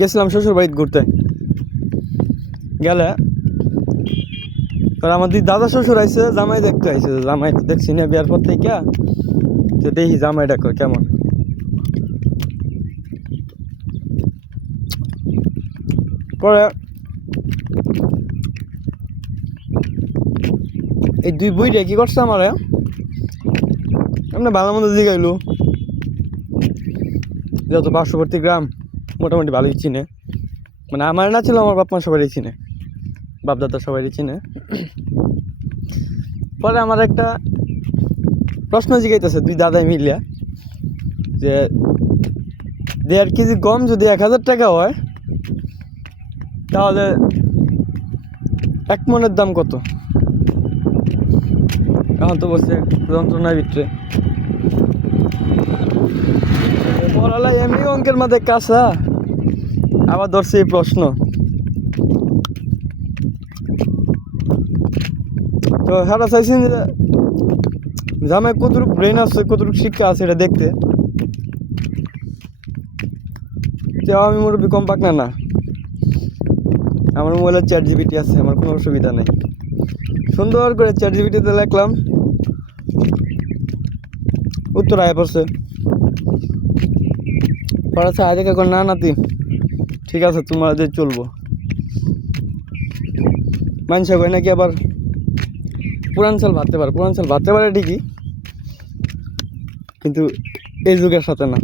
গেছিলাম শ্বশুর বাড়িতে ঘুরতে গেলে আমার দাদা শ্বশুর আইসে জামাই দেখতে আইসে, জামাই তো দেখছি না বিয়ার পর থেকে, তো দেখি জামাইটা কেমন। পরে এই দুই বইটা কি করছে আমার এমনি ভালো মন্দ জিগাইলো, যত পার্শ্ববর্তী গ্রাম মোটামুটি ভালোই চিনে, মানে আমার না ছিল আমার বাপ মা সবাই চিনে, বাপ দাদা সবাই চিনে। পরে আমার একটা প্রশ্ন জিগাইতেছে দুই দাদাই মিলিয়া, যে 1.5 কেজি গম যদি 1000 টাকা হয় তাহলে 1 মনের দাম কত? এখন তো বসে যন্ত্রণার ভিতরে পড়ালাই এমনি অঙ্কের মাঝে কাঁচা, আবার ধরছে এই প্রশ্ন। তো হ্যাঁ চাইছি জামাই কতটুকু ব্রেন আছে, কতটুকু শিক্ষা আছে এটা দেখতে। আমি মুরব্বী কম পাক না, আমার মোবাইলে ChatGPT আছে, আমার কোনো অসুবিধা নেই। সুন্দর করে ChatGPT-তে লিখলাম, উত্তর আয় পড়ছে। পড়াচ্ছে আয় দেখে না নাতি ঠিক আছে তোমার যে চলবো। মানুষে কয় নাকি আবার পুরান চাল ভাবতে পারে, পুরান চাল ভাবতে পারে ঠিকই, কিন্তু এই যুগের সাথে না।